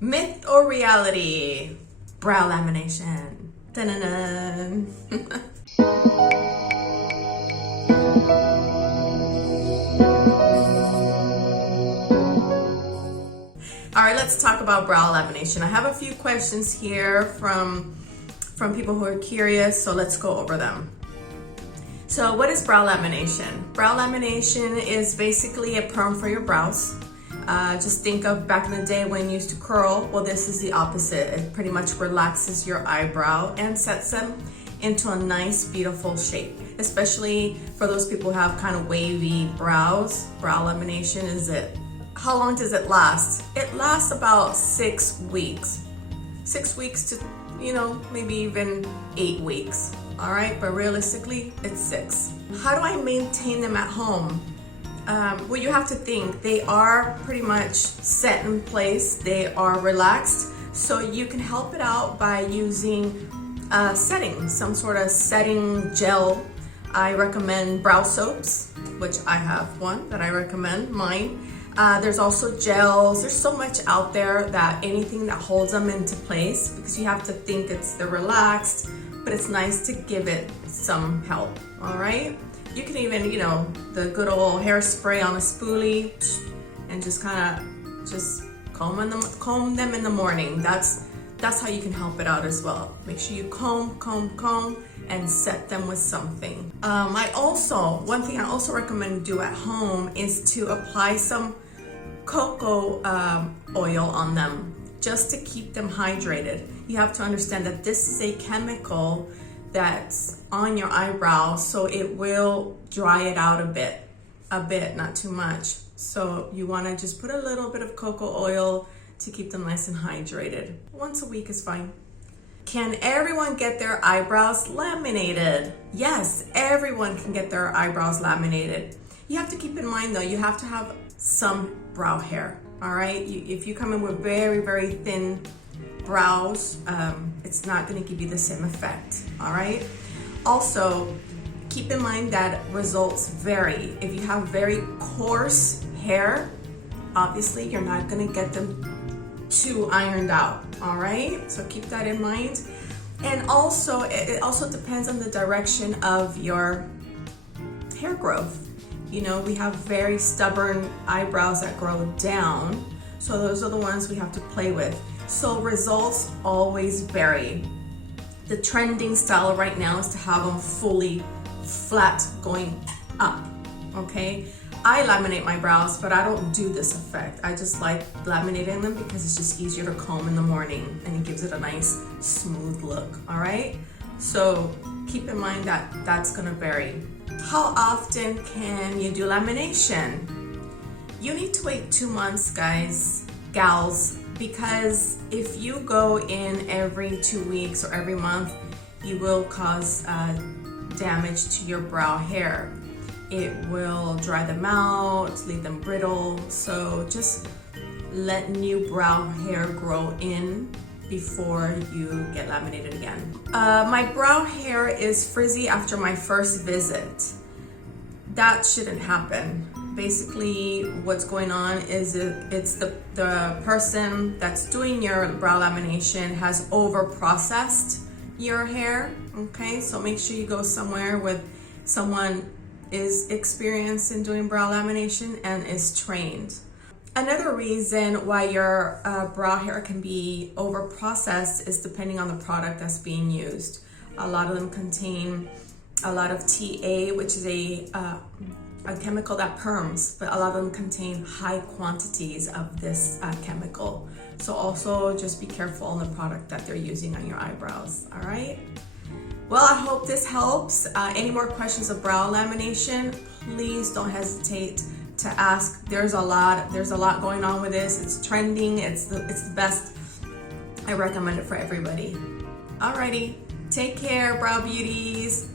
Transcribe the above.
Myth or reality? Brow lamination. Dun-dun-dun. All right, let's talk about brow lamination. I have a few questions here from people who are curious, so let's go over them. So what is brow lamination? Brow lamination is basically a perm for your brows. Just think of back in the day when you used to curl. Well, this is the opposite. It pretty much relaxes your eyebrow and sets them into a nice, beautiful shape. Especially for those people who have kind of wavy brows. Brow lamination is it. How long does it last? It lasts about 6 weeks. 6 weeks to, maybe even 8 weeks. All right, but realistically, it's 6. How do I maintain them at home? Well, you have to think they are pretty much set in place. They are relaxed. So you can help it out by using setting, some sort of setting gel. I recommend brow soaps, which I have one that I recommend, mine. There's also gels. There's so much out there that anything that holds them into place, because you have to think they're relaxed, but it's nice to give it some help, all right? You can even, the good old hairspray on a spoolie and just kind of just comb them in the morning. That's how you can help it out as well. Make sure you comb and set them with something. One thing I also recommend do at home is to apply some cocoa oil on them just to keep them hydrated. You have to understand that this is a chemical that's on your eyebrow, so it will dry it out a bit, not too much. So you want to just put a little bit of cocoa oil to keep them nice and hydrated. Once a week is fine. Can everyone get their eyebrows laminated? Yes, everyone can get their eyebrows laminated. You have to keep in mind though, you have to have some brow hair, all right? If you come in with very, very thin brows, it's not going to give you the same effect, all right? Also, keep in mind that results vary. If you have very coarse hair, obviously you're not going to get them too ironed out, all right? So keep that in mind. And also, it also depends on the direction of your hair growth. We have very stubborn eyebrows that grow down, so those are the ones we have to play with. So results always vary. The trending style right now is to have them fully flat going up, okay? I laminate my brows, but I don't do this effect. I just like laminating them because it's just easier to comb in the morning and it gives it a nice smooth look, all right? So keep in mind that that's gonna vary. How often can you do lamination? You need to wait 2 months, gals, because if you go in every 2 weeks or every month, you will cause damage to your brow hair. It will dry them out, leave them brittle. So just let new brow hair grow in before you get laminated again. My brow hair is frizzy after my first visit. That shouldn't happen. Basically, what's going on is it's the person that's doing your brow lamination has over processed your hair, okay? So make sure you go somewhere with someone is experienced in doing brow lamination and is trained. Another reason why your brow hair can be over processed is depending on the product that's being used. A lot of them contain a lot of TA, which is a chemical that perms, but a lot of them contain high quantities of this chemical. So also just be careful on the product that they're using on your eyebrows, all right? Well, I hope this helps. Any more questions of brow lamination, please don't hesitate to ask. There's a lot going on with this. It's trending, it's the best. I recommend it for everybody. Alrighty, take care, brow beauties.